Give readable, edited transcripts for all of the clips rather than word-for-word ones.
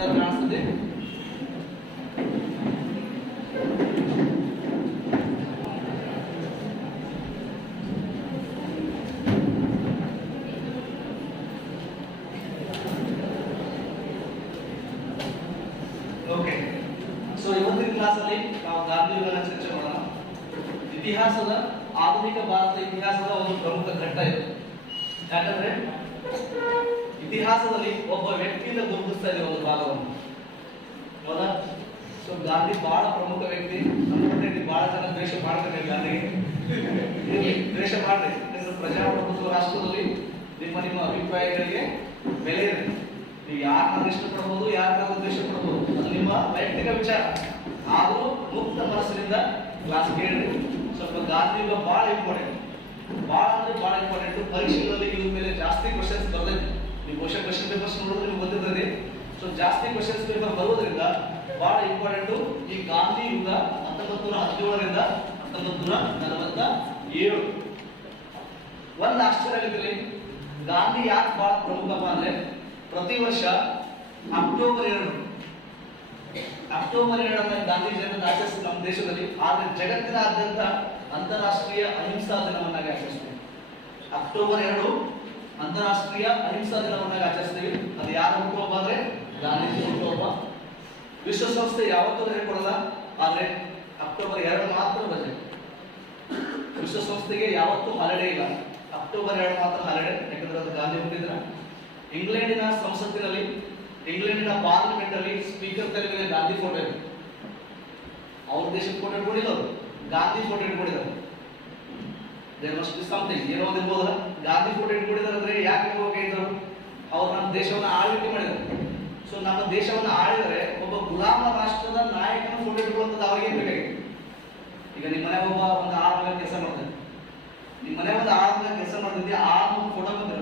ತರ ಕಾಣಿಸ್ತದೆ. Okay, so ಇವತ್ತಿನ ಕ್ಲಾಸ್ ಅಲ್ಲಿ ನಾವು ಗಾಂಧಿಯವರನ್ನ ಚರ್ಚೆ ಮಾಡೋಣ. ಇತಿಹಾಸದ ಆಧುನಿಕ ಭಾರತ ಇತಿಹಾಸದ ಒಂದು ಪ್ರಮುಖ ಘಟ್ಟ ಇದು. ಯಾಕಂದ್ರೆ ಇತಿಹಾಸದಲ್ಲಿ ಒಬ್ಬ ವ್ಯಕ್ತಿಯಿಂದ ಗುರುತಿಸ್ತಾ ಇದೆ ಒಂದು ಭಾಗವನ್ನು. ಹೌದಾ? ಸೊ ಗಾಂಧಿ ಬಹಳ ಪ್ರಮುಖ ವ್ಯಕ್ತಿ. ನಮ್ಮ ಬಹಳ ಜನ ದ್ವೇಷ ಮಾಡ್ತಾರೆ ಗಾಂಧಿಗೆ. ದ್ವೇಷ ಮಾಡ್ರಿ, ಪ್ರಜಾಪ್ರಭುತ್ವ ರಾಷ್ಟ್ರದಲ್ಲಿ ನಿಮ್ಮ ಅಭಿಪ್ರಾಯಗಳಿಗೆ ಬೆಲೆ ಇದೆ. ನೀವು ಯಾರನ್ನ ಇಷ್ಟಪಡಬಹುದು, ಯಾರನ್ನ ದ್ವೇಷ ಪಡಬಹುದು, ಅದು ನಿಮ್ಮ ವೈಯಕ್ತಿಕ ವಿಚಾರ. ಆದರೂ ಮುಕ್ತ ಮನಸ್ಸಿನಿಂದ ಕ್ಲಾಸ್ ಕೇಳಿ. ಸ್ವಲ್ಪ ಗಾಂಧಿ ಬಹಳ ಇಂಪಾರ್ಟೆಂಟ್, ಬಹಳ ಅಂದ್ರೆ ಬಹಳ ಇಂಪಾರ್ಟೆಂಟ್. ಪರೀಕ್ಷೆಗಳಲ್ಲಿ ಇವ್ರ ಮೇಲೆ ಜಾಸ್ತಿ ಕ್ವಶನ್ಸ್ ಬರ್ತದೆ. ನೀವು ಕ್ವಶನ್ ಪೇಪರ್ಸ್ ನೋಡಿದ್ರೆ ನಿಮ್ಗೆ ಗೊತ್ತಿರ್ತದೆ. ಸೊ ಜಾಸ್ತಿ ಕ್ವಶನ್ಸ್ ಪೇಪರ್ ಬರುವುದರಿಂದ ಬಹಳ ಇಂಪಾರ್ಟೆಂಟ್. ಈ ಗಾಂಧಿ ಯುಗ 1917ರಿಂದ 1947. ಒಂದು ಆಶ್ಚರ್ಯ, ಗಾಂಧಿ ಯಾಕೆ ಬಹಳ ಪ್ರಮುಖಪ್ಪ ಅಂದ್ರೆ ಪ್ರತಿ ವರ್ಷ ಅಕ್ಟೋಬರ್ 2 ಗಾಂಧಿ ಜಯಂತಿ ಆಚರಿಸ್ತೀವಿ ನಮ್ಮ ದೇಶದಲ್ಲಿ. ಆದರೆ ಜಗತ್ತಿನಾದ್ಯಂತ ಅಂತಾರಾಷ್ಟ್ರೀಯ ಅಹಿಂಸಾ ದಿನವನ್ನಾಗಿ ಆಚರಿಸ್ತೀವಿ. ಅಕ್ಟೋಬರ್ 2 ಅಂತಾರಾಷ್ಟ್ರೀಯ ಅಹಿಂಸಾ ದಿನವನ್ನಾಗಿ ಆಚರಿಸ್ತೀವಿ. ಅದು ಯಾರು ಹುಟ್ಟುಹಬ್ಬ ಅಂದ್ರೆ ಗಾಂಧೀಜಿ ಹುಟ್ಟುಹಬ್ಬ. ವಿಶ್ವಸಂಸ್ಥೆ ಯಾವತ್ತೂ ರಜೆ ಕೊಡಲ್ಲ, ಆದ್ರೆ ಅಕ್ಟೋಬರ್ 2 ಮಾತ್ರ ರಜೆ. ವಿಶ್ವಸಂಸ್ಥೆಗೆ ಯಾವತ್ತೂ ಹಾಲಿಡೇ ಇಲ್ಲ, ಅಕ್ಟೋಬರ್ 2 ಮಾತ್ರ ಹಾಲಿಡೇ. ಯಾಕಂದ್ರೆ ಅದು ಗಾಂಧಿ ಹುಟ್ಟಿದ್ರ. ಇಂಗ್ಲೆಂಡಿನ ಸಂಸತ್ತಿನಲ್ಲಿ, ಇಂಗ್ಲೆಂಡಿನ ಪಾರ್ಲಿಮೆಂಟ್ ಅಲ್ಲಿ ಸ್ಪೀಕರ್ ತಲೆ ಮೇಲೆ ಗಾಂಧಿ ಫೋಟೋ ಇದೆ. ಅವ್ರ ದೇಶದ ಫೋಟೋ ಇಟ್ಕೊಂಡಿಲ್ಲ, ಅವರು ಗಾಂಧಿ ಫೋಟೋ ಇಟ್ಕೊಂಡಿದ್ದಾರೆ. ದೇರ್ ಮಸ್ಟ್ ಬಿ ಸಮಥಿಂಗ್, ಏನೋ ಇರ್ಬೋದಲ್ಲ. ಗಾಂಧಿ ಫೋಟೋ ಇಟ್ಕೊಂಡಿದ್ದಾರೆ ಅಂದ್ರೆ ಯಾಕೆ ಇಟ್ಕೋಬೇಕಾಗಿದ್ರು? ಅವ್ರು ನಮ್ಮ ದೇಶವನ್ನು ಆಳ್ವಿಕೆ ಮಾಡಿದ್ದಾರೆ. ಸೊ ನಮ್ಮ ದೇಶವನ್ನು ಆಳಿದರೆ ಒಬ್ಬ ಗುಲಾಮ ರಾಷ್ಟ್ರದ ನಾಯಕನ ಫೋಟೋ ಇಟ್ಕೊಳ್ಳುವಂಥದ್ದು ಅವ್ರಿಗೆ ಬೇಕಾಗಿತ್ತು. ಈಗ ನಿಮ್ಮ ಮನೆ ಒಬ್ಬ ಒಂದು ಆಳ್ವಾಗ ಕೆಲಸ ಮಾಡ್ತಾರೆ, ನಿಮ್ಮ ಮನೆ ಒಂದು ಆಳ್ವಾಗ ಕೆಲಸ ಮಾಡ್ತಿದ್ದೆ, ಫೋಟೋ ಬಂದ್ರೆ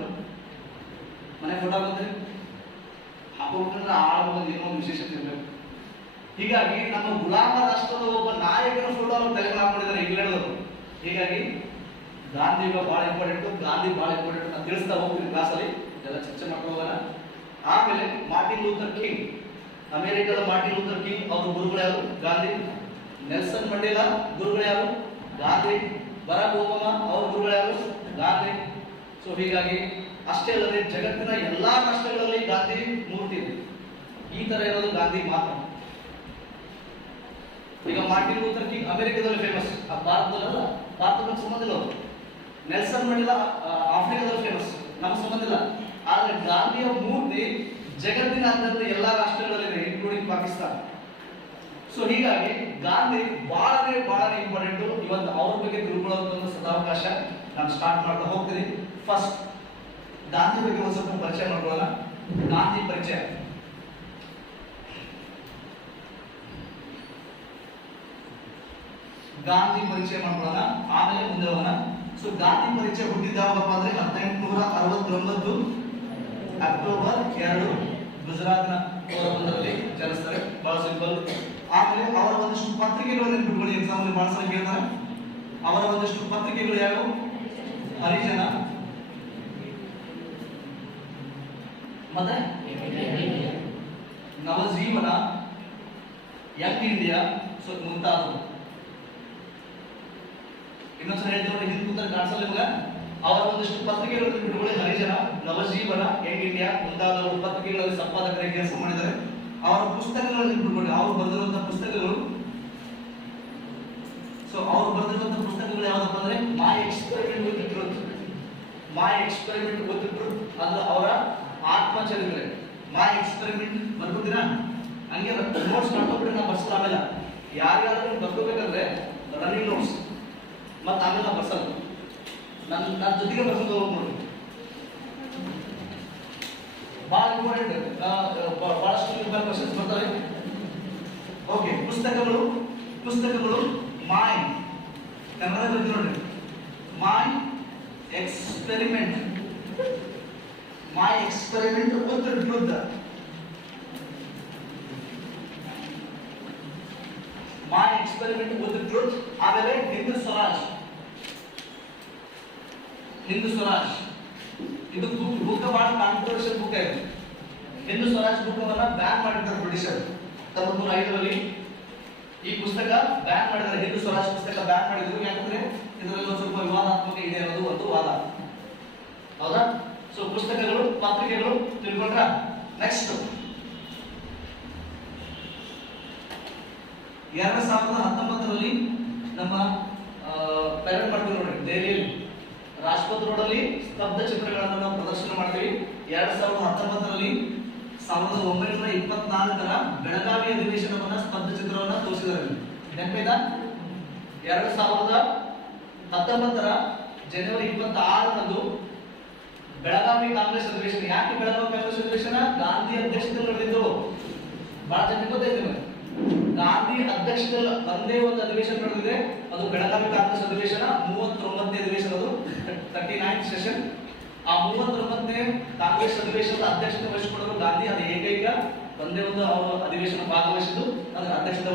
ಮನೆ ಫೋಟೋ ಬಂದ್ರೆ ಹಾಕೋಬೇಕಂದ್ರೆ ಆಳ್ವಾಗ ಏನೋ ಒಂದು ವಿಶೇಷತೆ ಇರಬೇಕು. ಹೀಗಾಗಿ ನಮ್ಮ ಗುಲಾಮ ರಾಷ್ಟ್ರದ ಒಬ್ಬ ನಾಯಕನ ಫೋಟೋ ಅವರು ತಲೆ ಹಾಕೊಂಡಿದ್ದಾರೆ ಇಂಗ್ಲೆಂಡ್ದವರು. ಹೀಗಾಗಿ ಗಾಂಧಿ ಬಹಳ ಇಂಪಾರ್ಟೆಂಟ್, ಗಾಂಧಿ ಬಹಳ ಇಂಪಾರ್ಟೆಂಟ್ ಅಂತ ತಿಳಿಸ್ತಾ ಹೋಗ್ತೀನಿ ಕ್ಲಾಸಲ್ಲಿ, ಎಲ್ಲ ಚರ್ಚೆ ಮಾಡ್ಕೊಂಡು ಹೋಗೋಣ. ಆಮೇಲೆ ಮಾರ್ಟಿನ್ ಲೂಥರ್ ಕಿಂಗ್, ಅಮೆರಿಕದ ಮಾರ್ಟಿನ್ ಲೂಥರ್ ಕಿಂಗ್, ಅವ್ರ ಗುರುಗಳು ಯಾರು? ಗಾಂಧಿ. ನೆಲ್ಸನ್ ಮಂಡೇಲಾ ಗುರುಗಳು ಯಾರು? ಗಾಂಧಿ. ಬರಾಕ್ ಒಬಾಮಾ ಅವ್ರ ಗುರುಗಳು ಯಾರು? ಗಾಂಧಿ. ಸೊ ಹೀಗಾಗಿ ಅಷ್ಟೇ ಅಲ್ಲದೆ ಜಗತ್ತಿನ ಎಲ್ಲಾ ರಾಷ್ಟ್ರಗಳಲ್ಲಿ ಗಾಂಧಿ ಮೂರ್ತಿ ಇದೆ. ಈ ತರ ಇರೋದು ಗಾಂಧಿ ಮಾತ್ರ. ಈಗ ಮಾರ್ಟಿನ್ ಲೂಥರ್ ಕಿಂಗ್ ಅಮೆರಿಕದಲ್ಲಿ ಫೇಮಸ್, ಭಾರತದಲ್ಲ, ಭಾರತದ ಸಂಬಂಧ ಇಲ್ಲ. ನೆಲ್ಸನ್ ಮಂಡೇಲಾ ಆಫ್ರಿಕಾದಲ್ಲಿ ಫೇಮಸ್, ನಮ್ಮ ಸಂಬಂಧ ಇಲ್ಲ. ಆದ್ರೆ ಗಾಂಧಿಯ ಮೂರ್ತಿ ಜಗತ್ತಿನಾದ್ಯಂತ ಎಲ್ಲಾ ರಾಷ್ಟ್ರಗಳಲ್ಲಿದೆ, ಇನ್ಕ್ಲೂಡಿಂಗ್ ಪಾಕಿಸ್ತಾನ. ಸೊ ಹೀಗಾಗಿ ಗಾಂಧಿ ಬಹಳನೇ ಇಂಪಾರ್ಟೆಂಟ್. ಇವತ್ತು ಅವ್ರ ಬಗ್ಗೆ ತಿಳ್ಕೊಳ್ಳೋದು ಒಂದು ಸದಾವಕಾಶ. ನಾನು ಸ್ಟಾರ್ಟ್ ಮಾಡ್ತಾ ಹೋಗ್ತೀನಿ. ಫಸ್ಟ್ ಗಾಂಧಿ ಬಗ್ಗೆ ಒಂದು ಸ್ವಲ್ಪ ಪರಿಚಯ ಮಾಡ್ಕೊಳ್ಳೋಣ. ಗಾಂಧಿ ಪರಿಚಯ. ಗಾಂಧಿ ಪರಿಚಯ ಮಾಡ್ಕೊಳ್ಳೋಣ, ಆಮೇಲೆ ಮುಂದೆ ಹೋಗೋಣ. ಸೊ ಗಾಂಧಿ ಪರಿಚಯ ಹುಟ್ಟಿದ್ದಾವಪ್ಪ ಅಂದ್ರೆ 1869 ಅಕ್ಟೋಬರ್ 2 ಗುಜರಾತ್ನ ಪೋರಬಂದರಲ್ಲಿ ಜನಿಸ್ತಾರೆ. ಬಹಳ ಸಿಂಪಲ್. ಆಮೇಲೆ ಅವರ ಒಂದಿಷ್ಟು ಪತ್ರಿಕೆಗಳನ್ನು ನೆನ್ಪಿಟ್ಕೊಳ್ಳಿ, ಎಕ್ಸಾಮ್ ಬಹಳ ಸಲ ಕೇಳ್ತಾರೆ. ಅವರ ಒಂದಿಷ್ಟು ಪತ್ರಿಕೆಗಳು ಯಾವುವು? ಹರಿಜನ, ಮತ್ತೆ ನವಜೀವನ, ಯಂಗ್ ಇಂಡಿಯಾ, ಸೊ ಮುಂತಾದವು. ಇನ್ನೊಂದ್ಸಲ ಹೇಳ್ತೀನಿ ನೋಡಿ, ಹಿಂದೆ ಕೂತಾರೆ ಕಾಣಿಸಲ್ಲ ನಿಮ್ಗೆ. ಅವರ ಒಂದಿಷ್ಟು ಪತ್ರಿಕೆಗಳನ್ನು ನೆನ್ಪಿಟ್ಕೊಳ್ಳಿ. ಹರಿಜನ, ನವಜೀವನ, ಯಂಗ್ ಇಂಡಿಯಾ ಮುಂತಾದವು ಪತ್ರಿಕೆಗಳಲ್ಲಿ ಸಂಪಾದಕರಾಗಿ ಕೆಲಸ ಮಾಡಿದ್ದಾರೆ. ಅವರ ಪುಸ್ತಕಗಳನ್ನು ನೆನ್ಪಿಟ್ಕೊಳ್ಳಿ. ಅವರು ಬರೆದಿರುವಂತಹ ಪುಸ್ತಕಗಳು, ಸೊ ಅವ್ರು ಬರೆದಿರುವಂತಹ ಪುಸ್ತಕಗಳು ಯಾವ್ದಪ್ಪ ಅಂದ್ರೆ ಮೈ experiment with truth. My experiment with truth ಅಂದ್ರೆ ಅವರ ಆತ್ಮಚರಿತ್ರೆ. ಮೈ ಎಕ್ಸ್ಪೆರಿಮೆಂಟ್ ಬರ್ಕೋತೀರಾ? ಹಂಗೆ ನೋಟ್ಸ್ ಮಾಡ್ಕೊಂಡ್ಬಿಟ್ರೆ ನಾವು ಬರ್ಸಲ್ಲ. ಆಮೇಲೆ ಯಾರಿಗಾದ್ರೂ ಬರ್ಕೋಬೇಕಂದ್ರೆ ರನ್ನಿಂಗ್ ನೋಟ್ಸ್, ಮತ್ತೆ ಆಮೇಲೆ ನಾವು ಬರ್ಸಲ್ಲ. ನನ್ನ ಜೊತೆಗೆ ಬರ್ಕೊಂಡು ಹೋಗಿ ನೋಡಿ, ಬಹಳ ಇಂಪಾರ್ಟೆಂಟ್. ಬಹಳಷ್ಟು ಕ್ವಶನ್ಸ್ ಬರ್ತವೆ. ಓಕೆ, ಪುಸ್ತಕಗಳು ಮೈ, ಕನ್ನಡ ಬರ್ತೀವಿ ನೋಡಿ. ಮೈ experiment with truth. My experiment with truth. ಆಮೇಲೆ ಹಿಂದೂ ಸ್ವರಾಜ್. ಇದು ಬುಕ್ ಬಹಳ ಕಾಂಟ್ರವರ್ಷಿಯಲ್ ಬುಕ್ ಇದೆ. ಹಿಂದೂ ಸ್ವರಾಜ್ ಬುಕ್ವನ್ನ ಬ್ಯಾನ್ ಮಾಡಿದ್ದಾರೆ ಬ್ರಿಟಿಷರು 1905ರಲ್ಲಿ. ಈ ಪುಸ್ತಕ ಬ್ಯಾನ್ ಮಾಡಿದ್ದಾರೆ, ಹಿಂದೂ ಸ್ವರಾಜ್ ಪುಸ್ತಕ ಬ್ಯಾನ್ ಮಾಡಿದ್ರು. ಯಾಕಂದ್ರೆ ಇದರಲ್ಲಿ ಒಂದು ಸ್ವಲ್ಪ ವಿವಾದಾತ್ಮಕ ಇದೆ ಅನ್ನೋದು ಒಂದು ವಾದ. ಹೌದಾ? ಸೊ ಪುಸ್ತಕಗಳು, ಪತ್ರಿಕೆಗಳು ತಿಳ್ಕೊಂಡ್ರ. ನೆಕ್ಸ್ಟ್ 2019ರಲ್ಲಿ ನಮ್ಮ ಪೆರೇಡ್ ಮಾಡ್ತೀವಿ ನೋಡಿ ದೆಹಲಿಯಲ್ಲಿ, ರಾಜ್ಪಥ್ ರೋಡ್ ಅಲ್ಲಿ ಸ್ತಬ್ಧ ಚಿತ್ರಗಳನ್ನು ನಾವು ಪ್ರದರ್ಶನ ಮಾಡ್ತೀವಿ. 2019ರಲ್ಲಿ 1924ರ ಬೆಳಗಾವಿ ಅಧಿವೇಶನವನ್ನ ಸ್ತಬ್ಧ ಚಿತ್ರವನ್ನ ತೋರಿಸಿದ್ದಾರೆ. ನೆನಪಿದ? 2019ರ ಜನವರಿ 26ರಂದು ಬೆಳಗಾವಿ ಕಾಂಗ್ರೆಸ್ ಅಧಿವೇಶನ. ಯಾಕೆ ಬೆಳಗಾವಿ ಕಾಂಗ್ರೆಸ್ ಅಧಿವೇಶನ? ಗಾಂಧಿ ಅಧ್ಯಕ್ಷತೆಯಲ್ಲಿ ನಡೆದಿದ್ದು. ಬಹಳ ಜನಕ್ಕೆ ಗೊತ್ತೈತೆ ನಿಮಗೆ. ಗಾಂಧಿ ಅಧ್ಯಕ್ಷತೆಯಲ್ಲಿ ಒಂದೇ ಒಂದು ಅಧಿವೇಶನ ನಡೆದಿದೆ, ಅದು ಬೆಳಗಾವಿ ಕಾಂಗ್ರೆಸ್ ಅಧಿವೇಶನ. 39ನೇ ಅಧಿವೇಶನ, ಅದು 39th ಸೆಷನ್. ಆ 39ನೇ ಕಾಂಗ್ರೆಸ್ ಅಧಿವೇಶನದ ಅಧ್ಯಕ್ಷತೆ ವಹಿಸಿಕೊಂಡರು ಗಾಂಧಿ. ಅದು ಏಕೈಕ ಒಂದೇ ಒಂದು ಅವರು ಅಧಿವೇಶನ ಭಾಗವಹಿಸಿದ್ದು, ಅದರ ಅಧ್ಯಕ್ಷತೆ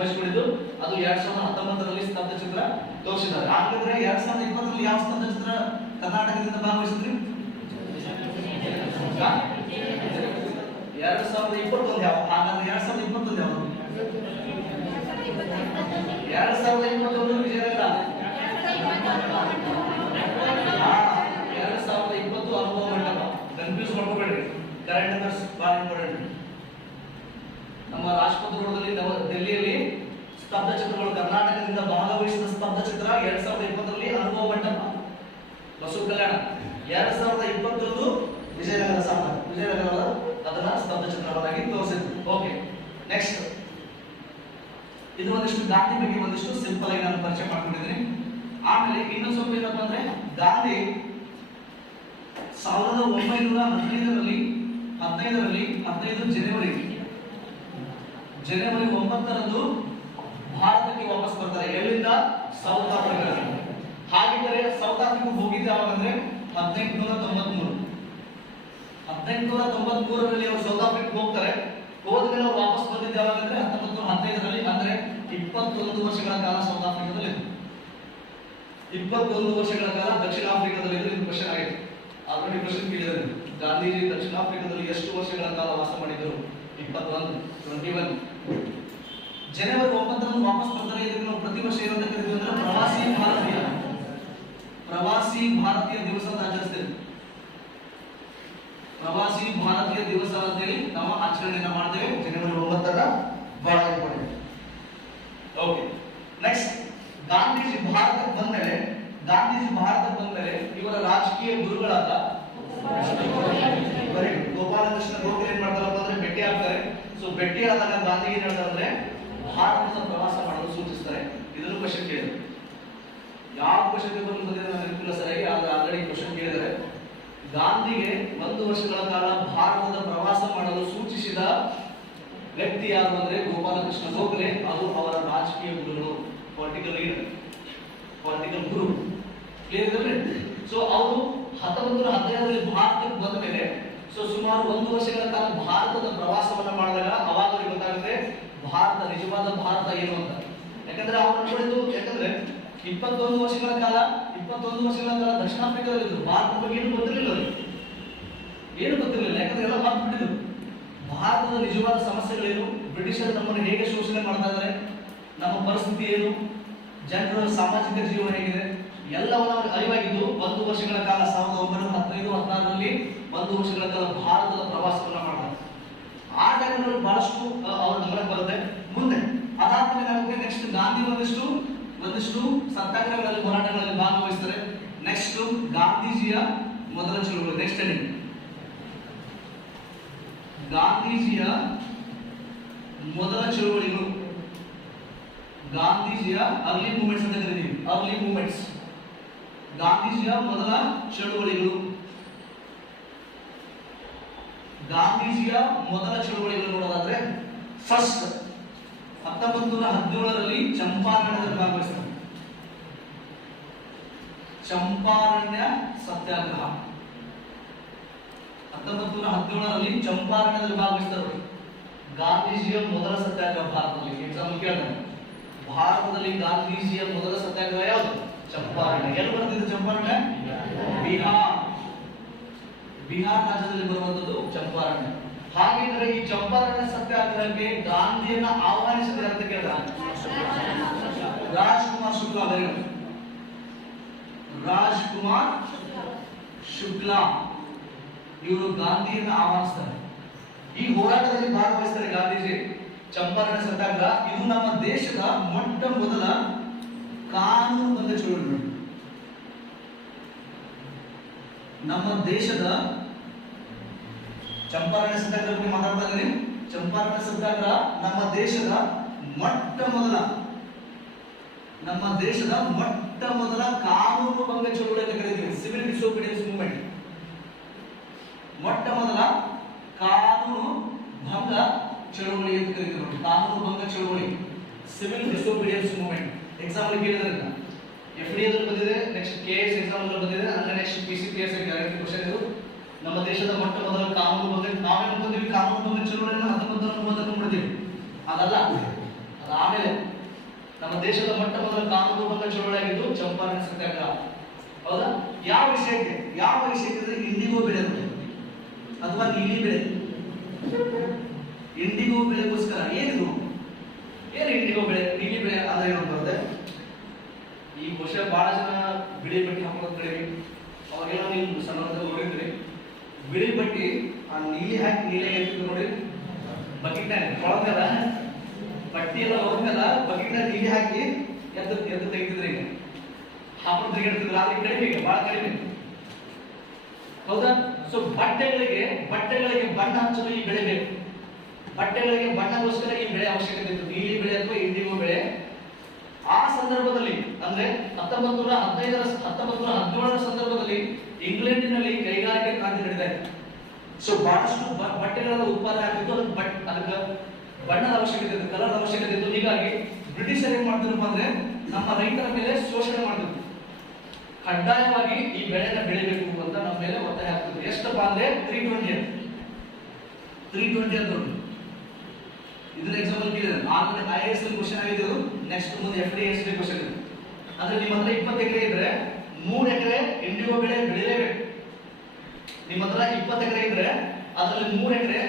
ವಹಿಸಿಕೊಂಡಿದ್ದು. ಅದು 2019ರಲ್ಲಿ ಸ್ತಬ್ಧ ಚಿತ್ರ ತೋರಿಸಿದ್ದಾರೆ. ಹಾಗಾದ್ರೆ 2020ರಲ್ಲಿ ಯಾವ ಸ್ತಬ್ಧ ಚಿತ್ರ ಕರ್ನಾಟಕದಿಂದ ಭಾಗವಹಿಸಿದ್ರಿ? 2021 ಯಾವ? ಹಾಗಾದ್ರೆ 2021 ಯಾವುದು? 2021 ವಿಜಯನಗರ. 2020 ಅನುಭವ ಮಂಟಪ. ಕನ್ಫ್ಯೂಸ್ ಮಾಡ್ಕೋಬೇಡ್ರಿ, ಕರೆಂಟ್ ಅಫೇರ್ಸ್ ಬಹಳ ಇಂಪಾರ್ಟೆಂಟ್. ನಮ್ಮ ರಾಷ್ಟ್ರಪತಿ ರೋಡಲ್ಲಿ ದೆಹಲಿಯಲ್ಲಿ ಸ್ತಬ್ಧ ಚಿತ್ರಗಳು, ಕರ್ನಾಟಕದಿಂದ ಭಾಗವಹಿಸಿದ ಸ್ತಬ್ಧ ಚಿತ್ರ 2020ರಲ್ಲಿ ಅನುಭವ ಮಂಟಪ ಬಸವ ಕಲ್ಯಾಣ. 2020 ವಿಜಯನಗರ ಸಾಮ್ರಾಜ್ಯ, ವಿಜಯನಗರದ ಅದನ್ನ ಸ್ತಬ್ಧ ಚಿತ್ರವನ್ನಾಗಿ ತೋರಿಸಿದ್ರು. ಓಕೆ, ನೆಕ್ಸ್ಟ್ ಇದು ಒಂದಿಷ್ಟು ಗಾಂಧಿ ಬಗ್ಗೆ ಒಂದಿಷ್ಟು ಸಿಂಪಲ್ ಆಗಿ ನಾನು ಪರಿಚಯ ಮಾಡ್ಕೊಂಡಿದ್ದೀನಿ. ಆಮೇಲೆ ಇನ್ನೊಂದು ಸ್ವಲ್ಪ ಏನಪ್ಪ ಅಂದ್ರೆ, ಗಾಂಧಿ 1915ರಲ್ಲಿ 15 ಜನವರಿ 9ರಂದು ಭಾರತಕ್ಕೆ ವಾಪಸ್ ಬರ್ತಾರೆ. ಎಲ್ಲಿಂದ? South Africa. ಹಾಗಿದ್ದರೆ ಸೌತ್ ಆಫ್ರಿಕಾ ಹೋಗಿದ್ದ ಯಾವಾಗಂದ್ರೆ 1893ರಲ್ಲಿ ಅವರು ಸೌತ್ ಆಫ್ರಿಕಾ ಹೋಗ್ತಾರೆ. ಹೋದ್ಮೇಲೆ ಅವ್ರು ವಾಪಸ್ ಬಂದಿದ್ದ ಯಾವಾಗಂದ್ರೆ 1915ರಲ್ಲಿ. ಅಂದ್ರೆ 21 ವರ್ಷಗಳ ಕಾಲ ಸೌತ್ ಆಫ್ರಿಕಾದಲ್ಲಿ, 21 ವರ್ಷಗಳ ಕಾಲ ದಕ್ಷಿಣ ಆಫ್ರಿಕಾದಲ್ಲಿ. ಇದು ಕ್ವಶನ್ ಆಗಿದೆ, ಆಲ್ರೆಡಿ ಕ್ವಶನ್ ಕೇಳಿದ್ದಾರೆ. ಗಾಂಧೀಜಿ ದಕ್ಷಿಣ ಆಫ್ರಿಕಾದಲ್ಲಿ ಎಷ್ಟು ವರ್ಷಗಳ ಕಾಲ ವಾಸ ಮಾಡಿದರು? 21. ಜನವರಿ 9ರಂದು ವಾಪಸ್ ಬರ್ತಾರೆ. ಇದಕ್ಕೆ ನಾವು ಪ್ರತಿ ವರ್ಷ ಏನಂತ ಕರಿತೀವಿ ಅಂದ್ರೆ ಪ್ರವಾಸಿ ಭಾರತೀಯ ದಿವಸ ಅಂತ ಆಚರಿಸ್ತೇವೆ. ಪ್ರವಾಸಿ ಭಾರತೀಯ ದಿವಸ ಅಂತೇಳಿ ನಾವು ಆಚರಣೆಯನ್ನ ಮಾಡ್ತೇವೆ ಜನವರಿ 9ರ. ಬಹಳ ಇಂಪಾರ್ಟೆಂಟ್. ಓಕೆ, ನೆಕ್ಸ್ಟ್ ಗಾಂಧೀಜಿ ಭಾರತಕ್ಕೆ ಬಂದ್ಮೇಲೆ ಇವರ ರಾಜಕೀಯ ಗುರುಗಳಾದ ಗೋಪಾಲಕೃಷ್ಣ ಗೋಖಲೆ ಏನ್ ಮಾಡ್ತಾರಪ್ಪ ಅಂದ್ರೆ ಭೇಟಿ ಆಗ್ತಾರೆ. ಸೊ ಭೇಟಿ ಆದಾಗ ಗಾಂಧಿ ಏನ್ ಹೇಳ್ತಾರೆ ಅಂದ್ರೆ ಭಾರತದ ಪ್ರವಾಸ ಮಾಡಲು ಸೂಚಿಸ್ತಾರೆ. ಇದನ್ನು ಕ್ವಶನ್ ಕೇಳಿದ್ರು. ಯಾವ ಕ್ವಶನ್ ಪೇಪರ್ ನೆನಪಿಲ್ಲ ಸರಿಯಾಗಿ, ಆದ್ರೆ ಆಲ್ರೆಡಿ ಕ್ವಶನ್ ಕೇಳಿದರೆ. ಗಾಂಧಿಗೆ 1 ವರ್ಷಗಳ ಕಾಲ ಭಾರತದ ಪ್ರವಾಸ ಮಾಡಲು ಸೂಚಿಸಿದ ವ್ಯಕ್ತಿ ಯಾರು ಅಂದ್ರೆ ಗೋಪಾಲಕೃಷ್ಣ ಗೋಖಲೆ. ಅದು ಅವರ ರಾಜಕೀಯ ಗುರುಗಳು, ಪೊಲಿಟಿಕಲ್ ಲೀಡರ್, ಪೊಲಿಟಿಕಲ್ ಗುರು. ಕ್ಲಿಯರ್ ಇದೆ? ಸೊ ಅವರು 1915ರಲ್ಲಿ ಭಾರತಕ್ಕೆ ಬಂದ ಮೇಲೆ ಸುಮಾರು 1 ವರ್ಷಗಳ ಕಾಲ ಭಾರತದ ಪ್ರವಾಸವನ್ನ ಮಾಡಿದಾಗ ಅವಾಗ ಅವರಿಗೆ ಗೊತ್ತಾಗುತ್ತೆ ಭಾರತ, ನಿಜವಾದ ಭಾರತ ಏನು ಅಂತ. ಯಾಕಂದ್ರೆ ಅವ್ರು ಅನ್ಕೊಂಡಿದ್ದು, ಯಾಕಂದ್ರೆ 21 ವರ್ಷಗಳ ಕಾಲ ದಕ್ಷಿಣ ಆಫ್ರಿಕಾದಲ್ಲಿ ಇದ್ರು. ಭಾರತದ ಬಗ್ಗೆ ಏನು ಗೊತ್ತಿರಲಿಲ್ಲ ಅವರಿಗೆ, ಯಾಕಂದ್ರೆ ಎಲ್ಲ ಮರ್ತು ಬಿಟ್ಟಿದ್ರು. ಭಾರತದ ನಿಜವಾದ ಸಮಸ್ಯೆಗಳೇನು, ಬ್ರಿಟಿಷರು ನಮ್ಮನ್ನು ಹೇಗೆ ಶೋಷಣೆ ಮಾಡ್ತಾ ಇದ್ದಾರೆ, ನಮ್ಮ ಪರಿಸ್ಥಿತಿ ಏನು, ಜನರ ಸಾಮಾಜಿಕ ಜೀವನ ಹೇಗಿದೆ, ಎಲ್ಲವನ್ನ ಅರಿವಾಗಿದ್ದು 1 ವರ್ಷಗಳ ಕಾಲ 1915-16ರಲ್ಲಿ 1 ವರ್ಷಗಳ ಕಾಲ ಭಾರತದ ಪ್ರವಾಸವನ್ನ ಮಾಡ್ತಾರೆ. ಆ ಟೈಮ್ನಲ್ಲಿ ಬಹಳಷ್ಟು ಅವ್ರ ಗಮನಕ್ಕೆ ಬರುತ್ತೆ. ಮುಂದೆ ಅದಾದ್ಮೇಲೆ ನಮಗೆ ನೆಕ್ಸ್ಟ್ ಗಾಂಧಿ ಒಂದಿಷ್ಟು ಸತ್ಯಾಗ್ರಹಗಳಲ್ಲಿ, ಹೋರಾಟಗಳಲ್ಲಿ ಭಾಗವಹಿಸ್ತಾರೆ. ನೆಕ್ಸ್ಟ್ ಗಾಂಧೀಜಿಯ ಮೊದಲ ಚಳುವಳಿ. ನೆಕ್ಸ್ಟ್ ಹೆಡಿಂಗ್ ಗಾಂಧೀಜಿಯ ಮೊದಲ ಚಳುವಳಿಗಳು. ಗಾಂಧೀಜಿಯ ಅರ್ಲಿ ಮೂವ್ಮೆಂಟ್ಸ್ ಅಂತ ಕರೀತೀವಿ. ಅರ್ಲಿ ಮೂವ್ಮೆಂಟ್ಸ್, ಗಾಂಧೀಜಿಯ ಮೊದಲ ಚಳುವಳಿಗಳು. ಗಾಂಧೀಜಿಯ ಮೊದಲ ಚಳುವಳಿಗಳು ನೋಡೋದಾದ್ರೆ, ಫಸ್ಟ್ 1917ರಲ್ಲಿ ಚಂಪಾರಣ್ಯದಲ್ಲಿ ಭಾಗವಹಿಸ್ತಾರೆ. ಚಂಪಾರಣ್ಯ ಸತ್ಯಾಗ್ರಹ 1917ರಲ್ಲಿ ಚಂಪಾರಣ್ಯದಲ್ಲಿ ಭಾಗವಹಿಸ್ತಾರೆ. ಗಾಂಧೀಜಿಯ ಮೊದಲ ಸತ್ಯಾಗ್ರಹ ಭಾರತದಲ್ಲಿ. ಎಕ್ಸಾಮ್ ಕೇಳ್ತಾರೆ, ಭಾರತದಲ್ಲಿ ಗಾಂಧೀಜಿಯ ಮೊದಲ ಸತ್ಯಾಗ್ರಹ ಯಾವುದು? ಚಂಪಾರಣ್ಯ. ಎಲ್ಲಿ ಬರ್ತಿದೆ ಚಂಪಾರಣ್ಯ? ಬಿಹಾರ್ ರಾಜ್ಯದಲ್ಲಿ ಬರುವಂತದ್ದು ಚಂಪಾರಣ್ಯ. ಹಾಗಿದ್ರೆ ಈ ಚಂಪಾರಣ ಸತ್ಯಾಗ್ರಹಕ್ಕೆ ಗಾಂಧಿಯನ್ನ ಆಹ್ವಾನಿಸಿದ್ರೆ ಅಂತ ಕೇಳಿದ ರಾಜ್ಕುಮಾರ್ ಶುಕ್ಲಾ. ರಾಜ್ಕುಮಾರ್ ಶುಕ್ಲಾ ಇವರು ಗಾಂಧಿಯನ್ನ ಆಹ್ವಾನಿಸ್ತಾರೆ. ಈ ಹೋರಾಟದಲ್ಲಿ ಭಾಗವಹಿಸ್ತಾರೆ ಗಾಂಧೀಜಿ. ಚಂಪಾರಣ ಸತ್ಯಾಗ್ರಹ ಇದು ನಮ್ಮ ದೇಶದ ಮೊಟ್ಟ ಮೊದಲ ಕಾನೂನುಬದ್ಧ ಚಳುವಳಿ. ನಮ್ಮ ದೇಶದ ಚಂಪಾರಣ ಸತ್ಯಾಗ್ರಹ ಬಗ್ಗೆ ಮಾತಾಡ್ತಾ ಇದ್ದೀನಿ. ಚಂಪಾರಣ ಸತ್ಯಾಗ್ರಹ ನಮ್ಮ ದೇಶದ ಮೊಟ್ಟ ಮೊದಲ ಕಾನೂನು ಭಂಗ ಚಳುವಳಿ ಅಂತ ಕರೀತೀವಿ. Civil disobedience movement. ಮೊಟ್ಟ ಮೊದಲ ಕಾನೂನು ಭಂಗ ಚಳುವಳಿ ಅಂತ ಕರೀತೀವಿ. ಕಾನೂನು ಭಂಗ ಚಳುವಳಿ, ಸಿವಿಲ್ ಡಿಸೋಬಿಡಿಯನ್ಸ್ ಮೂವ್ಮೆಂಟ್. ಎಕ್ಸಾಂಪಲ್ ಕೇಳಿದ್ರಿಂದ FD ಅಲ್ಲಿ ಬಂದಿದೆ, ನೆಕ್ಸ್ಟ್ KS ಎಕ್ಸಾಮ್ ಅಲ್ಲಿ ಬಂದಿದೆ, ಅಂದ್ರೆ ನೆಕ್ಸ್ಟ್ PCPS ಗ್ಯಾರಂಟಿ ಕ್ವೆಶ್ಚನ್. ಇದು ನಮ್ಮ ದೇಶದ ಮೊಟ್ಟ ಮೊದಲ ಕಾನೂನು ಭಂಗ. ನಾವೇನು ಬಂದಿವಿ ಕಾನೂನು ಭಂಗ ಚಳುವಳಿಯನ್ನು 1990 ಮಾಡಿದ್ದೀವಿ. ಅದಲ್ಲ, ಅದಾದ್ಮೇಲೆ ನಮ್ಮ ದೇಶದ ಮೊಟ್ಟ ಮೊದಲ ಕಾನೂನು ಭಂಗ ಚಳುವಳಿ ಆಗಿದ್ದು ಚಂಪಾರಣ ಸತ್ಯಾಗ್ರಹ. ಹೌದಾ? ಯಾವ ವಿಷಯಕ್ಕೆ ಇಂಡಿಗೋ ಬೆಳೆ ಅಥವಾ ನೀಲಿ ಬೆಳೆ. ಇಂಡಿಗೋ ಬೆಳೆಗೋಸ್ಕರ ಏನು ಇಂಡಿಗೋ ಬೆಳೆ, ನೀಲಿ ಬೆಳೆ ಅಂದ್ರೆ ಏನು ಬರುತ್ತೆ? ಈ ಕ್ವಶನ್ ಬಹಳ ಜನ ಬಿಳಿ ಬಟ್ಟೆ ಹಾಕೋದ್ ಕಡಿಮೆ. ಅವಾಗೆಲ್ಲ ನೀವು ಸಣ್ಣದಾಗ ನೋಡಿದ್ರಿ, ಬಿಳಿ ಬಟ್ಟೆ ಆ ನೀಲಿ ಹಾಕಿ ನೀಲಿ ಹಾಕಿದ್ರು ನೋಡಿ, ಬಕೆಟ್ನಾಗ ಕೊಳಕಲ್ಲ ಬಟ್ಟೆ ಎಲ್ಲ ಹೋದ್ಮೇಲೆ ಬಕೆಟ್ನಾಗ ನೀಲಿ ಹಾಕಿ ಎದ್ದು ತೆಗಿತಿದ್ರಿ. ಈಗ ಹಾಕೊಂಡು ತೆಗಿಡ್ತಿದ್ರು, ಆದ್ರೆ ಕಡಿಮೆ, ಈಗ ಬಹಳ ಕಡಿಮೆ. ಹೌದಾ? ಸೊ ಬಟ್ಟೆಗಳಿಗೆ ಬಣ್ಣ ಹಚ್ಚಲು ಈ ಬೆಳೆ ಬೇಕು. ಬಟ್ಟೆಗಳಿಗೆ ಬಣ್ಣಗೋಸ್ಕರ ಈ ಬೆಳೆ ಅವಶ್ಯಕತೆ ಇತ್ತು, ನೀಲಿ ಬೆಳೆ ಅಥವಾ ಇಂಡಿಗೋ ಬೆಳೆ. ಆ ಸಂದರ್ಭದಲ್ಲಿ ಅಂದ್ರೆ 1917ರ ಸಂದರ್ಭದಲ್ಲಿ ಇಂಗ್ಲೆಂಡಿನಲ್ಲಿ ಕೈಗಾರಿಕೆ ಕ್ರಾಂತಿ ನಡೀತಾ ಇತ್ತು. ಸೊ ಬಹಳಷ್ಟು ಬಟ್ಟೆಗಳ ಉತ್ಪಾದನೆ ಆಗ್ತಿತ್ತು. ಅದಕ್ಕೆ ಬಣ್ಣದ ಅವಶ್ಯಕತೆ ಇತ್ತು, ಕಲರ್ ಅವಶ್ಯಕತೆ ಇತ್ತು. ಹೀಗಾಗಿ ಬ್ರಿಟಿಷರು ಏನ್ ಮಾಡ್ತಿದ್ರು ಅಂದ್ರೆ ನಮ್ಮ ರೈತರ ಮೇಲೆ ಶೋಷಣೆ ಮಾಡ್ತಿದ್ರು. ಕಡ್ಡಾಯವಾಗಿ ಈ ಬೆಳೆನ ಬೆಳಿಬೇಕು ಅಂತ ನಮ್ಮ ಮೇಲೆ ಒತ್ತಾಯ ಆಗ್ತಿದ್ರು. ಎಷ್ಟಪ್ಪ ಅಂದ್ರೆ 320 ಅಂತ ನೋಡಿ. ಇದನ್ನ ಎಕ್ಸಾಂಪಲ್ ಕೇಳಿದ್ರೆ ಆಲ್ರೆಡಿ IAS ಕ್ವಶನ್ ಆಗಿದೆ. ನೆಕ್ಸ್ಟ್ ಮುಂದೆ FDS ಕ್ವಶನ್ ಇದೆ. ಅಂದ್ರೆ ನಿಮ್ಮ ಹತ್ರ 20 ಎಕರೆ ಇದ್ರೆ 3 ಎಕರೆ ಇಂಡಿಗೋ ಬೆಳೆ ಬೆಳಿಲೇಬೇಕು. ನಿಮ್ಮ ಹತ್ರ 20 ಎಕರೆ ಇದ್ರೆ ಅದರಲ್ಲಿ 3 ಎಕರೆ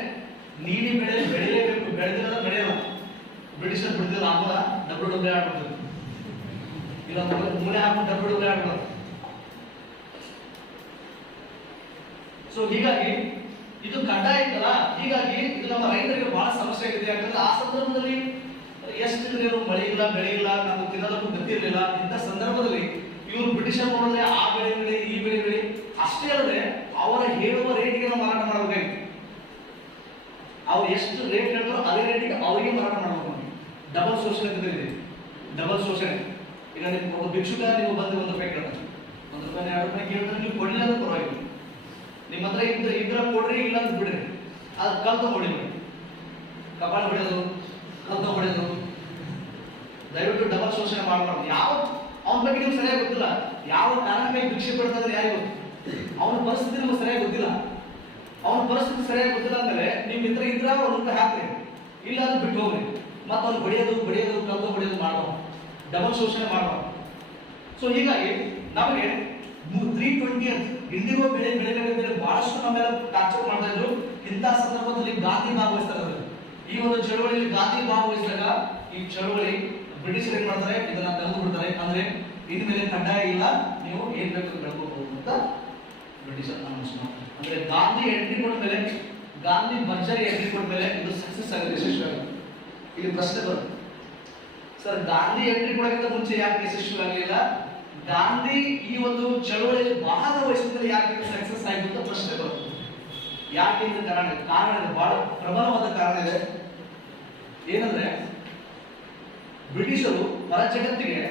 ನೀಲಿ ಬೆಳೆ ಬೆಳಿಲೇಬೇಕು. ಬೆಳೆದಿರೋದ ಬೆಳೆಯಲ್ಲ. ಬ್ರಿಟಿಷರ್ ಬಿಡ್ತಿದ್ರು, ಆಮೇಲೆ ಡಬ್ಲ್ಯೂ ಆಡ್ಬಿಡ್ತಿದ್ರು. ಇಲ್ಲ ಮೂಲೆ ಹಾಕೊಂಡು ಡಬ್ಲ್ಯೂ ಆಡ್ಬಿಡೋದು. ಸೊ ಹೀಗಾಗಿ ಇದು ಕಡ್ಡಾಯ ಇತ್ತಲ್ಲ, ಹೀಗಾಗಿ ಇದು ನಮ್ಮ ರೈತರಿಗೆ ಬಹಳ ಸಮಸ್ಯೆ ಆಗಿದೆ. ಯಾಕಂದ್ರೆ ಆ ಸಂದರ್ಭದಲ್ಲಿ ಎಷ್ಟು ಮಳೆ ಇಲ್ಲ, ಬೆಳೆ ಇಲ್ಲ, ನಮ್ಗೆ ತಿನ್ನೋದಕ್ಕೂ ಗೊತ್ತಿರಲಿಲ್ಲ. ಇಂಥ ಸಂದರ್ಭದಲ್ಲಿ ಇವರು ಬ್ರಿಟಿಷರ್ ನೋಡಿದ್ರೆ ಆ ಬೆಳೆ ಬೆಳೆ ಈ ಬೆಳೆ ಬೆಳೆ ಅಷ್ಟೇ ಅಲ್ಲದೆ ಅವರ ಹೇಳುವ ರೇಟ್ಗೆ ನಾವು ಮಾರಾಟ ಮಾಡಬೇಕಾಗಿತ್ತು. ಅವ್ರು ಎಷ್ಟು ರೇಟ್ ಹೇಳಿದ್ರು ಅದೇ ರೇಟಿಗೆ ಅವರಿಗೆ ಮಾರಾಟ ಮಾಡಬೇಕು. ಡಬಲ್ ಶೋಷಣೆ ಇದೆ, ಡಬಲ್ ಶೋಷಣೆ. ಈಗ ನೀವು ಒಬ್ಬ ಭಿಕ್ಷುಕ ನೀವು ಬಂದು ₹1 ಕೇಳ್ತಾರೆ, ₹1 ₹2 ಕೇಳ್ತಾರೆ, ನೀವು ಕೊಡಲಿಲ್ಲ ಅಂದ್ರೆ ಪರವಾಗಿಲ್ಲ. ನಿಮ್ಮ ಹತ್ರ ಇದ್ರ ಕೊಡ್ರಿ, ಇಲ್ಲ ಅಂತ ಬಿಡ್ರಿ. ಅದು ಕಲ್ತು ಹೊಡಿಬೇಡಿ, ಕಪಾಳ ಹೊಡೆಯೋದು, ಕಲ್ತು ಹೊಡೆಯೋದು. ದಯವಿಟ್ಟು ಡಬಲ್ ಶೋಷಣೆ ಮಾಡಬಾರ್ದು. ಯಾವ ಅವನ ಬಗ್ಗೆ ನಿಮ್ಗೆ ಸರಿಯಾಗಿ ಗೊತ್ತಿಲ್ಲ, ಯಾವ ಕಾರಣಕ್ಕಾಗಿ ಭಿಕ್ಷೆ ಪಡ್ತಾ ಇದ್ರೆ ಯಾರಿಗೂ ಗೊತ್ತು. ಅವನ ಪರಿಸ್ಥಿತಿ ನಿಮ್ಗೆ ಸರಿಯಾಗಿ ಗೊತ್ತಿಲ್ಲ. ಅವನ ಪರಿಸ್ಥಿತಿ ಸರಿಯಾಗಿ ಗೊತ್ತಿಲ್ಲ ಅಂದ್ರೆ ನಿಮ್ ಇದ್ರ ₹1 ಹಾಕ್ರಿ, ಇಲ್ಲ ಅಂದ್ರೆ ಬಿಟ್ಟು ಹೋಗ್ರಿ. ಮತ್ತೆ ಅವ್ನು ಹೊಡೆಯೋದು ಕಲ್ತು ಹೊಡೆಯೋದು ಮಾಡಬಾರ್ದು, ಡಬಲ್ ಶೋಷಣೆ ಮಾಡಬಾರ್ದು. ಸೊ ಹೀಗಾಗಿ ನಮಗೆ 320 ಇಂಡಿಗೋ ಬೆಳೆ ಬೆಳೆಬೇಕಂತೇಳಿ ಬಹಳಷ್ಟು ನಮ್ಮೆಲ್ಲ ಟಾರ್ಚರ್ ಮಾಡ್ತಾ ಇದ್ರು. ಇಂಥ ಸಂದರ್ಭದಲ್ಲಿ ಗಾಂಧಿ ಭಾಗವಹಿಸ್ತಾರೆ. ಈ ಒಂದು ಚಳವಳಿಯಲ್ಲಿ ಗಾಂಧಿ ಭಾಗವಹಿಸಿದಾಗ ಈ ಚಳವಳಿ ಬ್ರಿಟಿಷರು ಏನ್ ಮಾಡ್ತಾರೆ, ಇದನ್ನ ತೆಗೆದು ಬಿಡ್ತಾರೆ. ಅಂದ್ರೆ ಇನ್ಮೇಲೆ ಕಡ್ಡಾಯ ಇಲ್ಲ, ನೀವು ಏನ್ ಬೇಕು ಬೆಳ್ಕೋಬಹುದು ಅಂತ ಬ್ರಿಟಿಷರ್ ಅನೌನ್ಸ್ ಮಾಡ್ತಾರೆ. ಅಂದ್ರೆ ಗಾಂಧಿ ಎಂಟ್ರಿ ಕೊಟ್ಟ ಮೇಲೆ, ಗಾಂಧಿ ಭರ್ಜರಿ ಎಂಟ್ರಿ ಕೊಟ್ಟ ಮೇಲೆ ಇದು ಸಕ್ಸಸ್ ಆಗಿದೆ, ಯಶಸ್ವಿ ಆಗಿದೆ. ಇಲ್ಲಿ ಪ್ರಶ್ನೆ ಬರುತ್ತೆ, ಸರ್ ಗಾಂಧಿ ಎಂಟ್ರಿ ಕೊಡೋಕ್ಕಿಂತ ಮುಂಚೆ ಯಾಕೆ ಯಶಸ್ವಿ ಆಗಲಿಲ್ಲ, ಗಾಂಧಿ ಈ ಒಂದು ಚಳವಳಿಯಲ್ಲಿ ಭಾಗವಹಿಸಿದ್ರೆ ಯಾಕೆ ಸಕ್ಸಸ್ ಆಯಿತು ಅಂತ ಪ್ರಶ್ನೆ ಬರುತ್ತೆ. ಯಾಕೆ ಕಾರಣ ಇದೆ, ಬಹಳ ಪ್ರಬಲವಾದ ಕಾರಣ ಇದೆ. ಏನಂದ್ರೆ ಬ್ರಿಟಿಷರು ಹೊರ ಜಗತ್ತಿಗೆ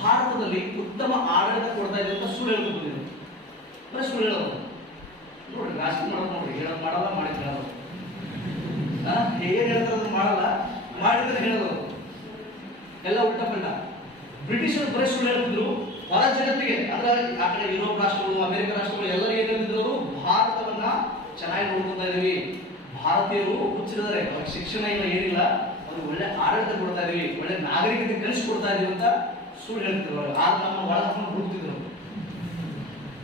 ಭಾರತದಲ್ಲಿ ಉತ್ತಮ ಆಡಳಿತ ಕೊಡ್ತಾ ಇದೆ ಅಂತ ಸುಳ್ಳು ಹೇಳ್ಕೊಂಡಿದ್ರು. ಬರೀ ಸುಳ್ಳು ಹೇಳೋದು ನೋಡ್ರಿ, ರಾಜಕೀಯ ಮಾಡೋದು ನೋಡ್ರಿ, ಹೇಳೋದು ಮಾಡಲ್ಲ, ಮಾಡಿದ್ರೆ ಹೇಳೋದು. ಏನ್ ಹೇಳ್ತಾರೆ ಮಾಡಲ್ಲ, ಮಾಡಿದ್ರೆ ಹೇಳೋದು, ಎಲ್ಲ ಉಲ್ಟಾ ಪಲ್ಟ. ಬ್ರಿಟಿಷರು ಬರೀ ಸುಳ್ಳು ಹೇಳ್ತಿದ್ರು ಹೊರ ಜಗತ್ತಿಗೆ. ಅಂದ್ರೆ ಆ ಕಡೆ ಯುರೋಪ್ ರಾಷ್ಟ್ರಗಳು, ಅಮೆರಿಕ ರಾಷ್ಟ್ರಗಳು ಎಲ್ಲರೂ ಏನ್ ಹೇಳ್ತಿದ್ರು, ಭಾರತವನ್ನ ಚೆನ್ನಾಗಿ ನೋಡ್ಕೊತಾ ಇದೀವಿ, ಭಾರತೀಯರು ಹುಚ್ಚಿದ್ದಾರೆ, ಅವ್ರ ಶಿಕ್ಷಣ ಇಲ್ಲ, ಏನಿಲ್ಲ, ಅವ್ರಿಗೆ ಒಳ್ಳೆ ಆಡಳಿತ ಕೊಡ್ತಾ ಇದೀವಿ, ಒಳ್ಳೆ ನಾಗರಿಕತೆ ಕಲಿಸ್ಕೊಡ್ತಾ ಇದೀವಿ ಅಂತ ಸುಳ್ಳು ಹೇಳ್ತಿದ್ರು. ಆಗ ನಮ್ಮ ಒಳ ಹಾಕೊಂಡು ಹುಡುಕ್ತಿದ್ರು,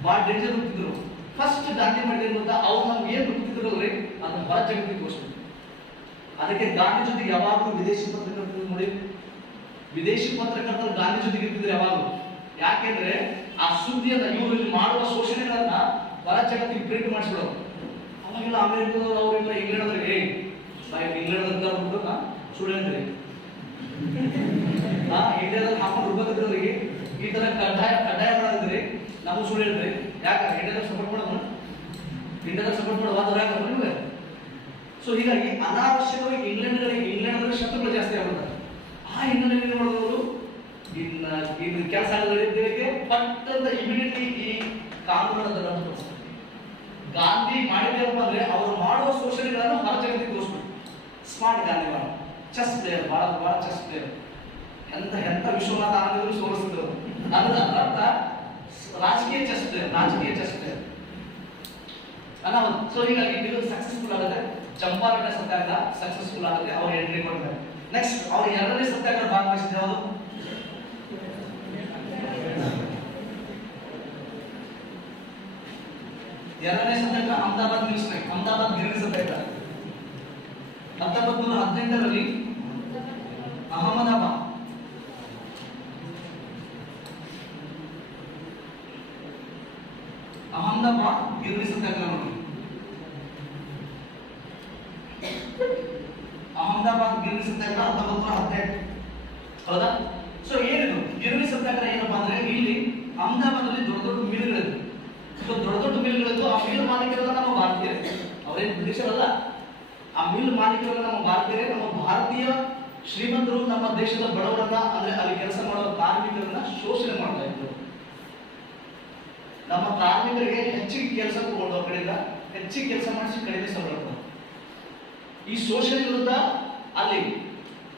ಬಹಳ ಡೇಂಜರ್ ಹುಡುಕ್ತಿದ್ರು. ಫಸ್ಟ್ ಗಾಂಧಿ ಮಾಡಿದ್ರು ಅಂತ ಅವ್ರು ನಮ್ಗೆ ಏನ್ ಹುಡುಕ್ತಿದ್ರು ಬಿಡ್ತಿರಲ್ರಿ ಅದನ್ನ ಹೊರ ಜಗತ್ತಿಗೆ ತೋರಿಸ್ಬೇಕು. ಅದಕ್ಕೆ ಗಾಂಧಿ ಜೊತೆಗೆ ಯಾವಾಗಲೂ ವಿದೇಶಿ ಪತ್ರಕರ್ತರು ನೋಡಿ, ವಿದೇಶಿ ಪತ್ರಕರ್ತರು ಗಾಂಧಿ ಜೊತೆಗೆ ಇರ್ತಿದ್ರು ಯಾವಾಗಲೂ. ಯಾಕೆಂದ್ರೆ ಆ ಸುದ್ದಿಯನ್ನ ಇವರು ಇಲ್ಲಿ ಮಾಡುವ ಶೋಷಣೆಗಳನ್ನ ಹೊರ ಜಗತ್ತಿಗೆ ಪ್ರಿಂಟ್ ಮಾಡಿಸ್ಬಿಡೋರು. ಅವಾಗೆಲ್ಲ ಅಮೆರಿಕದವ್ರು ಅವರೆಲ್ಲ ಇಂಗ್ಲೆಂಡ್ದವ್ರಿಗೆ ಇಂಗ್ಲೆಂಡ್ ಅಂತ ಸುಳ್ಳು ಹೇಳ್ತಾರೆ ಇಂಡಿಯಾದಲ್ಲಿ ಹಾಕೊಂಡು ರುಬ್ಬದಿದ್ರವ್ರಿಗೆ ಈ ತರ ಕಡ್ಡಾಯ ಮಾಡಿದ್ರಿ ನಾವು ಸುಳ್ಳು ಹೇಳ್ರಿ. ಯಾಕೆ ಇಂಡಿಯಾದಾಗ ಸಪೋರ್ಟ್ ಮಾಡೋದು, ಇಂಡಿಯಾದಾಗ ಸಪೋರ್ಟ್ ಮಾಡೋ ವಾದ ಯಾಕೆ ನಿಮಗೆ. ಸೊ ಹೀಗಾಗಿ ಅನಾವಶ್ಯಕವಾಗಿ ಇಂಗ್ಲೆಂಡ್ ಶತ್ರುಗಳು ಜಾಸ್ತಿ ಆಗ್ಬಿಡ್ತಾರೆ. ಆ ಹಿನ್ನೆಲೆಯಲ್ಲಿ ಏನು ಮಾಡಿದವರು ಇನ್ನು ಕೆಲಸ ಆಗಲಿದ್ದಕ್ಕೆ ಪಟ್ಟಂತ ಇಮಿಡಿಯೇಟ್ಲಿ ಈ ಕಾನೂನನ್ನು ರದ್ದು ತೋರಿಸ್ತಾರೆ. ಗಾಂಧಿ ಮಾಡಿದ್ದೇನಪ್ಪ ಅಂದ್ರೆ ಅವರು ಮಾಡುವ ಶೋಷಣೆಗಳನ್ನು ಹೊರ ಜಗತ್ತಿಗೆ ತೋರಿಸ್ಬೇಕು. ಸ್ಮಾರ್ಟ್ ಗಾಂಧಿ ಮಾಡ ಚೆಸ್ ಪ್ಲೇಯರ್, ಬಹಳ ಚೆಸ್ ಪ್ಲೇಯರ್, ಎಂತ ವಿಶ್ವನಾಥ ಆನಂದರು ಸೋಲಿಸಿದ್ರು. ಅದರ ಅರ್ಥ ರಾಜಕೀಯ ಚೆಸ್ ಪ್ಲೇಯರ್ ಅನಾಹುತ. ಸೊ ಹೀಗಾಗಿ ಇದು ಸಕ್ಸಸ್ಫುಲ್ ಆಗುತ್ತೆ. ಚಂಪಾರಣ ಸತ್ಯಾಗ್ರಹ ಸಕ್ಸಸ್ಫುಲ್ ಆಗುತ್ತೆ. ಅವ್ರು ಎಂಟ್ರಿ ಕೊಡ್ತಾರೆ. ನೆಕ್ಸ್ಟ್ ಅವ್ರು ಎರಡನೇ ಸತ್ಯಾಗ್ರಹ ಭಾಗವಹಿಸಿದ ಯಾವುದು? ಎರಡನೇ ಸತ್ಯಾಗ್ರಹ ಅಹಮದಾಬಾದ್ ಗಿರಣಿ ಸತ್ಯಾಗ್ರಹ 1918ರಲ್ಲಿ ಅಹಮದಾಬಾದ್ ಗಿರಣಿ ಸತ್ಯಾಗ್ರಹ ನೋಡಿ. ಅಹಮದಾಬಾದ್ ಗಿರಣಿ ಸತ್ಯಾಗ್ರಹ 1918 ಹೌದಾ? ಸೊ ಏನಿದು ಗಿರಣಿ ಸತ್ಯಾಗ್ರಹ ಏನಪ್ಪಾ ಅಂದ್ರೆ ಇಲ್ಲಿ ಅಹಮದಾಬಾದಲ್ಲಿ ದೊಡ್ಡ ಮಿಲ್ಗಳಿದೆ. ಸೊ ದೊಡ್ಡ ಮಿಲ್ಗಳಿದ್ದು ಆ ಮಿಲ್ ಮಾಲೀಕರೆಲ್ಲ ನಮ್ಮ ಭಾರತೀಯರೇ, ಅವರೇನು ಬ್ರಿಟಿಷರಲ್ಲ. ಆ ಮಿಲ್ ಮಾಲೀಕರೆಲ್ಲ ನಮ್ಮ ಭಾರತೀಯರೇ. ನಮ್ಮ ಭಾರತೀಯ ಶ್ರೀಮಂತರು ನಮ್ಮ ದೇಶದ ಬಡವರನ್ನ ಅಂದ್ರೆ ಅಲ್ಲಿ ಕೆಲಸ ಮಾಡುವ ಕಾರ್ಮಿಕರನ್ನ ಶೋಷಣೆ ಮಾಡ್ತಾ ಇದ್ರು. ನಮ್ಮ ಕಾರ್ಮಿಕರಿಗೆ ಹೆಚ್ಚಿಗೆ ಕೆಲಸ ಕೊಡುವ ಕಡೆಯಿಂದ ಹೆಚ್ಚಿಗೆ ಕೆಲಸ ಮಾಡಿಸಿ ಕಡಿಮೆ ಸಂಬಳ ಕೊಡ್ತಾರೆ. ಈ ಶೋಷಣೆ ವಿರುದ್ಧ ಅಲ್ಲಿ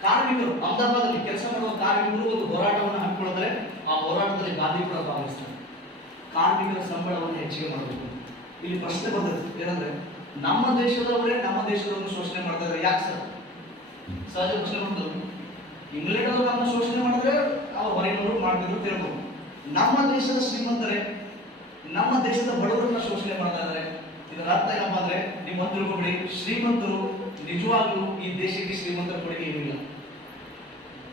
ಕಾರ್ಮಿಕರು ಅಹಮದಾಬಾದಲ್ಲಿ ಕೆಲಸ ಮಾಡುವ ಕಾರ್ಮಿಕರು ಒಂದು ಹೋರಾಟವನ್ನು ಹಮ್ಮಿಕೊಳ್ಳುತ್ತಾರೆ. ಆ ಹೋರಾಟದಲ್ಲಿ ಗಾಂಧಿ ಕೂಡ ಭಾಗವಹಿಸ್ತಾರೆ. ಕಾರ್ಮಿಕರ ಸಂಬಳವನ್ನು ಹೆಚ್ಚಿಗೆ ಮಾಡಬೇಕು. ಇಲ್ಲಿ ಪ್ರಶ್ನೆ ಬಂದದ್ದು ಏನಂದ್ರೆ ನಮ್ಮ ದೇಶದವರೇ ನಮ್ಮ ದೇಶದವರನ್ನು ಶೋಷಣೆ ಮಾಡ್ತಾ ಇದ್ದಾರೆ. ಯಾಕೆ ಸರ್? ಸಹಜ ಪ್ರಶ್ನೆ ಬಂದದ್ದು. ಇಂಗ್ಲೆಂಡ್ ಅವರು ನಮ್ಮ ಶೋಷಣೆ ಮಾಡಿದ್ರೆ ಅವ್ರು ಹೊರಗಿನವರು ಮಾಡ್ತಿದ್ರು ತಿಳ್ಕೊಂಡು, ನಮ್ಮ ದೇಶದ ಶ್ರೀಮಂತರೇ ನಮ್ಮ ದೇಶದ ಬಡವರನ್ನ ಶೋಷಣೆ ಮಾಡ್ತಾ ಇದ್ದಾರೆ. ಇದರ ಅರ್ಥ ಏನಪ್ಪಾ ಅಂದ್ರೆ ನೀವು ಒಂದು ತಿಳ್ಕೊಬಿಡಿ, ಶ್ರೀಮಂತರು ನಿಜವಾಗ್ಲೂ ಈ ದೇಶಕ್ಕೆ ಶ್ರೀಮಂತರ ಕೊಡುಗೆ ಏನಿಲ್ಲ.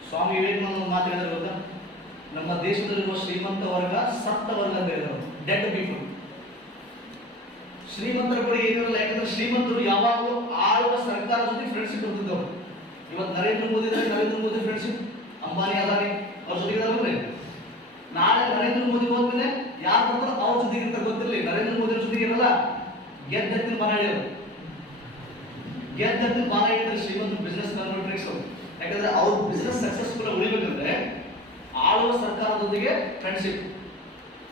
ಸ್ವಾಮಿ ವಿವೇಕಾನಂದ ಮಾತು ಹೇಳಿದ್ರೆ ಗೊತ್ತಾ, ನಮ್ಮ ದೇಶದಲ್ಲಿರುವ ಶ್ರೀಮಂತ ವರ್ಗ ಸತ್ತ ವರ್ಗ ಅಂತ ಹೇಳಿದ್ರು, ಡೆಡ್ ಪೀಪಲ್. ಶ್ರೀಮಂತರ ಕೊಡುಗೆ ಏನಿರಲ್ಲ. ಯಾಕಂದ್ರೆ ಶ್ರೀಮಂತರು ಯಾವಾಗಲೂ ಆಳುವ ಸರ್ಕಾರ ಜೊತೆ ಫ್ರೆಂಡ್ಶಿಪ್ ಹೊಂದಿದ್ದವರು. ಇವತ್ತು ನರೇಂದ್ರ ಮೋದಿ ಫ್ರೆಂಡ್ಶಿಪ್, ಅಂಬಾನಿ ಅದಾನಿ ಅವ್ರ ಜೊತೆಗೆ ಇದಾರೆ. ನಾಳೆ ನರೇಂದ್ರ ಮೋದಿ ಹೋದ್ಮೇಲೆ ಯಾರು ಬರ್ತಾರೋ ಅವ್ರ ಜೊತೆಗೆ ಇರ್ತಾರೆ. ಗೊತ್ತಿರಲಿ, ನರೇಂದ್ರ ಮೋದಿ ಜೊತೆಗೆ ಇರಲ್ಲ. ಗೆದ್ದತ್ತಿನ ಬಾನ ಹೇಳಿದ್ರೆ ಶ್ರೀಮಂತ ಬಿಸ್ನೆಸ್ ಕನ್ವರ್ಟ್ರಿಕ್ಸ್. ಯಾಕಂದ್ರೆ ಅವ್ರ ಬಿಸ್ನೆಸ್ ಸಕ್ಸಸ್ಫುಲ್ ಉಳಿಬೇಕಂದ್ರೆ ಆಳುವ ಸರ್ಕಾರದೊಂದಿಗೆ ಫ್ರೆಂಡ್ಶಿಪ್.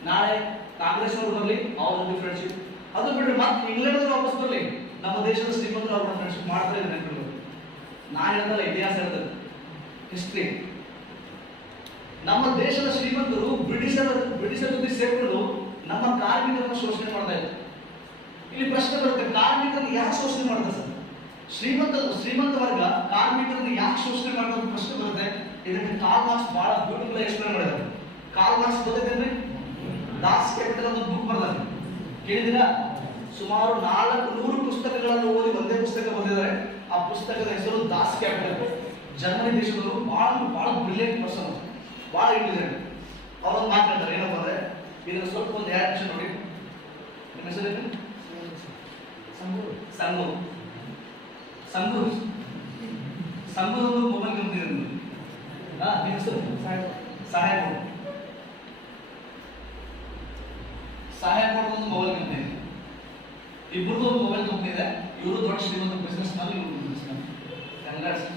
ನಾಳೆ ಕಾಂಗ್ರೆಸ್ ಅವರು ಬರಲಿ, ಅವ್ರ ಜೊತೆ ಫ್ರೆಂಡ್ಶಿಪ್. ಅದು ಬಿಟ್ಟರೆ ಮತ್ತೆ ಇಂಗ್ಲೆಂಡ್ ವಾಪಸ್ ಬರಲಿ, ನಮ್ಮ ದೇಶದ ಶ್ರೀಮಂತರು ಅವ್ರ ಫ್ರೆಂಡ್ಶಿಪ್ ಮಾಡ್ತಾರೆ. ನಾನು ಹೇಳ್ದಲ್ಲ, ಇತಿಹಾಸ ಹೇಳ್ತದೆ, ಹಿಸ್ಟ್ರಿ. ನಮ್ಮ ದೇಶದ ಶ್ರೀಮಂತರು ಬ್ರಿಟಿಷರ ಜೊತೆ ಸೇರ್ಕೊಂಡು ನಮ್ಮ ಕಾರ್ಮಿಕರನ್ನು ಶೋಷಣೆ ಮಾಡ್ತಾ ಇದ್ದಾರೆ. ಇಲ್ಲಿ ಪ್ರಶ್ನೆ ಬರುತ್ತೆ, ಕಾರ್ಮಿಕರನ್ನು ಯಾಕೆ ಶೋಷಣೆ ಮಾಡ್ತಾರೆ ಸರ್? ಶ್ರೀಮಂತ ವರ್ಗ ಕಾರ್ಮಿಕರನ್ನು ಯಾಕೆ ಶೋಷಣೆ ಮಾಡೋದು ಪ್ರಶ್ನೆ ಬರುತ್ತೆ. ಇದಕ್ಕೆ ಕಾರ್ಲ್ ಮಾರ್ಕ್ಸ್ ಬಹಳ ಬ್ಯೂಟಿಫುಲ್ ಎಕ್ಸ್ಪ್ಲೇನ್ ಮಾಡಿದ್ದಾರೆ. ಕಾರ್ಲ್ ಮಾರ್ಕ್ಸ್ ಗೊತ್ತೇನ್ರಿ? ದಾಸ್ ಕ್ಯಾಪಿಟಲ್ ಅಂತ ಬುಕ್ ಬರ್ದಾರೆ, ಕೇಳಿದಿರಾ? ಸುಮಾರು 400 ಪುಸ್ತಕಗಳನ್ನು ಓದಿ ಒಂದೇ ಪುಸ್ತಕ ಬಂದಿದ್ದಾರೆ. ಆ ಪುಸ್ತಕದ ಹೆಸರು ದಾಸ್ ಕ್ಯಾಪಿಟಲ್. ಜರ್ಮನಿ ದೇಶದವರು ಬಹಳ ಬ್ರಿಲಿಯಂಟ್ ಪರ್ಸನ್, ಬಹಳ ಇಂಟೆಲಿಜೆಂಟ್. ಅವರೊಂದು ಮಾತಾಡ್ತಾರೆ, ಏನಪ್ಪ ಅಂದ್ರೆ ಇದನ್ನು ಸ್ವಲ್ಪ ಒಂದು 2 ನಿಮಿಷ ನೋಡಿ. ನಿಮ್ಮ ಹೆಸರೇನು? ಸಂಘದೊಂದು ಮೊಬೈಲ್ ಕಂಪ್ನಿ ಇದೆ. ನಿಮ್ಮ ಹೆಸರು? ಸಹಾಯಪಡೋದೊಂದು ಮೊಬೈಲ್ ಕಂಪ್ನಿ ಇದೆ. ಇಬ್ಬರದ್ದು ಒಂದು ಮೊಬೈಲ್ ಕಂಪ್ನಿ ಇದೆ. ಇವರು ದೊಡ್ಡ ಶ್ರೀಮಂತ ಬಿಸ್ನೆಸ್ ಮ್ಯಾನ್, ಇವರು ಬಿಸ್ನೆಸ್ ಮ್ಯಾನ್. ಕಂಗ್ರಾಟ್ಸ್.